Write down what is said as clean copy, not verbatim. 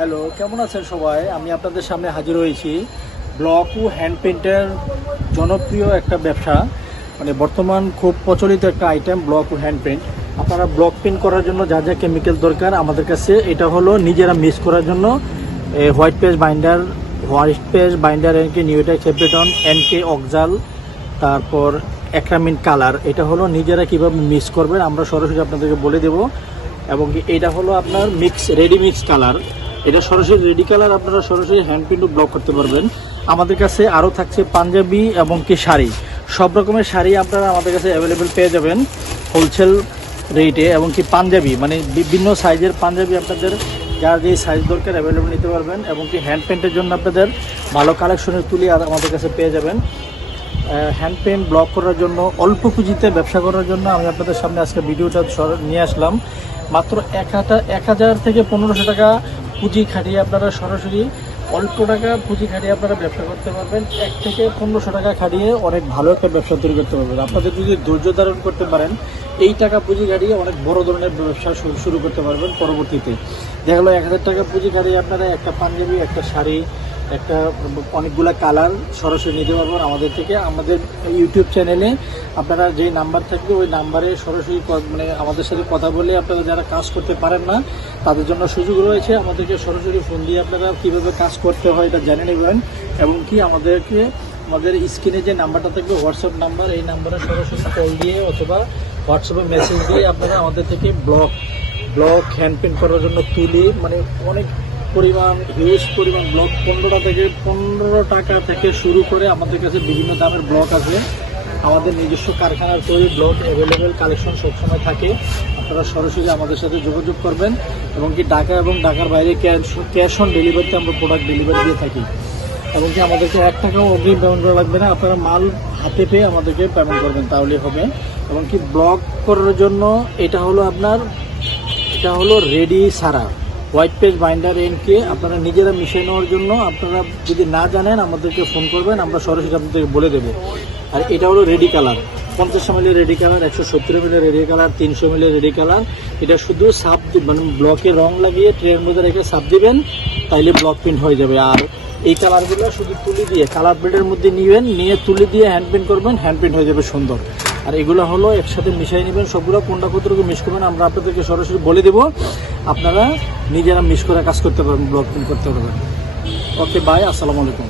Hello, কেমন আছেন সবাই? আমি আপনাদের সামনে হাজির হয়েছি। ব্লক ও হ্যান্ড পেন্টের জনপ্রিয় একটা ব্যবসা, মানে বর্তমান খুব প্রচলিত একটা আইটেম ব্লক ও হ্যান্ড পেন্ট। আপনারা ব্লক পেন্ট করার জন্য যা যা কেমিক্যাল দরকার আমাদের কাছে, এটা হলো নিজেরা মিক্স করার জন্য white page binder NK নিউটেক্স এপ্রিটন NK অক্সাল, তারপর অ্যাক্রামিন কালার। এটা হলো নিজেরা কীভাবে মিক্স করবেন আমরা সরাসরি আপনাদেরকে বলে দেব। এবং এটা হলো আপনার রেডি মিক্স কালার। এটা সরাসরি রেডি কালার, আপনারা সরাসরি হ্যান্ড পেন্টও ব্লক করতে পারবেন। আমাদের কাছে আরও থাকছে পাঞ্জাবি এবং শাড়ি, সব রকমের শাড়ি আপনারা আমাদের কাছে অ্যাভেলেবেল পেয়ে যাবেন হোলসেল রেটে। এবং পাঞ্জাবি মানে বিভিন্ন সাইজের পাঞ্জাবি আপনাদের যার যে সাইজ দরকার অ্যাভেলেবেল নিতে পারবেন। এবং হ্যান্ড পেন্টের জন্য আপনাদের ভালো কালেকশনের তুলি আমাদের কাছে পেয়ে যাবেন। হ্যান্ড পেন্ট ব্লক করার জন্য অল্প পুঁজিতে ব্যবসা করার জন্য আমি আপনাদের সামনে আজকে ভিডিওটা নিয়ে আসলাম। মাত্র 1000 থেকে 1500 টাকা পুঁজি খাটিয়ে আপনারা সরাসরি অল্প টাকা পুঁজি খাটিয়ে আপনারা ব্যবসা করতে পারবেন। 1 থেকে 1500 টাকা খাটিয়ে অনেক ভালো একটা ব্যবসা তৈরি করতে পারবেন। আপনাদের যদি ধৈর্য ধারণ করতে পারেন, এই টাকা পুঁজি খাটিয়ে অনেক বড় ধরনের ব্যবসা শুরু করতে পারবেন পরবর্তীতে। দেখা গেলো 1000 টাকা পুঁজি খাটিয়ে আপনারা একটা পাঞ্জাবি, একটা শাড়ি, অনেকগুলা কালার সরাসরি নিতে পারবেন আমাদের থেকে। আমাদের ইউটিউব চ্যানেলে আপনারা যে নাম্বার থাকবে ওই নাম্বারে সরাসরি মানে আমাদের সাথে কথা বলে আপনারা যারা কাজ করতে পারেন না তাদের জন্য সুযোগ রয়েছে। আমাদেরকে সরাসরি ফোন দিয়ে আপনারা কীভাবে কাজ করতে হয় এটা জেনে নেবেন। এবং আমাদের স্ক্রিনে যে নাম্বারটা থাকবে হোয়াটসঅ্যাপ নাম্বার, এই নাম্বারে সরাসরি কল দিয়ে অথবা হোয়াটসঅ্যাপে মেসেজ দিয়ে আপনারা আমাদের থেকে ব্লক হ্যান্ড পেন্ট করার জন্য তুলি, মানে অনেক হিউজ পরিমাণ ব্লক 15 টাকা থেকে শুরু করে আমাদের কাছে বিভিন্ন দামের ব্লক আছে। আমাদের নিজস্ব কারখানার তৈরি ব্লক অ্যাভেলেবেল কালেকশন সবসময় থাকে। আপনারা সরাসরি আমাদের সাথে যোগাযোগ করবেন। এবং ঢাকা এবং ঢাকার বাইরে ক্যাশ অন ডেলিভারিতে আমরা প্রোডাক্ট ডেলিভারি দিয়ে থাকি। এবং আমাদেরকে 1 টাকাও অগ্রিম পেমেন্ট করা লাগবে না, আপনারা মাল হাতে পেয়ে আমাদেরকে পেমেন্ট করবেন তাহলেই হবে। এবং ব্লক করার জন্য এটা হলো রেডি সারা হোয়াইট পেজ বাইন্ডার এনকে আপনারা নিজেরা মিশিয়ে নেওয়ার জন্য। আপনারা যদি না জানেন আমাদেরকে ফোন করবেন, আমরা সরাসরি আপনাদেরকে বলে দেবো। আর এটা হলো ready colour, 50 ml ready colour, 170 ml ready colour, 300 ml ready colour. এটা শুধু সাপ মানে ব্লকে রং লাগিয়ে ট্রের মধ্যে রেখে সাপ দিবেন, তাইলে ব্লক প্রিন্ট হয়ে যাবে। আর এই কালারগুলো শুধু তুলি দিয়ে কালার প্লেটের মধ্যে নিয়ে তুলি দিয়ে হ্যান্ড প্রিন্ট করবেন, হ্যান্ড প্রিন্ট হয়ে যাবে সুন্দর। আর এগুলো হলো একসাথে মিশিয়ে নেবেন, সবগুলো কোনটা কতটুকু মিক্স করবেন আমরা আপনাদেরকে সরাসরি বলে দেবো। আপনারা নিজেরা মিক্স করে কাজ করতে পারবেন, ব্লক প্রিন্ট করতে পারবেন। ওকে, বাই, আসসালামু আলাইকুম।